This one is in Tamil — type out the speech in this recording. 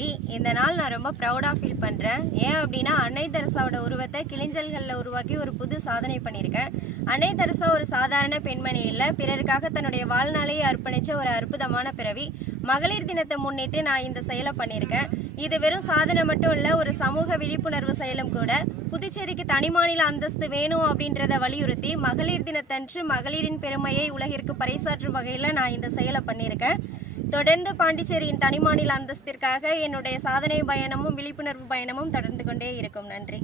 பாண்டிச்சேரி. இந்த நாள் நான் ரொம்ப ப்ரௌடாக ஃபீல் பண்ணுறேன். ஏன் அப்படின்னா, அன்னை தெரசாவோட உருவத்தை கிளிஞ்சல்களில் உருவாக்கி ஒரு புது சாதனை பண்ணியிருக்கேன். அன்னை தெரசா ஒரு சாதாரண பெண்மணி இல்லை, பிறருக்காக தன்னுடைய வாழ்நாளையே அர்ப்பணித்த ஒரு அற்புதமான பிறவி. மகளிர் தினத்தை முன்னிட்டு நான் இந்த செயலை பண்ணியிருக்கேன். இது வெறும் சாதனை மட்டும் இல்லை, ஒரு சமூக விழிப்புணர்வு செயலும் கூட. புதுச்சேரிக்கு தனி மாநில அந்தஸ்து வேணும் அப்படின்றத வலியுறுத்தி மகளிர் தினத்தன்று மகளிரின் பெருமையை உலகிற்கு பறைசாற்றும் வகையில் நான் இந்த செயலை பண்ணியிருக்கேன். தொடர்ந்து பாண்டிச்சேரியின் தனி மாநில அந்தஸ்திற்காக என்னுடைய சாதனை பயணமும் விழிப்புணர்வு பயணமும் தொடர்ந்து கொண்டே இருக்கும். நன்றி.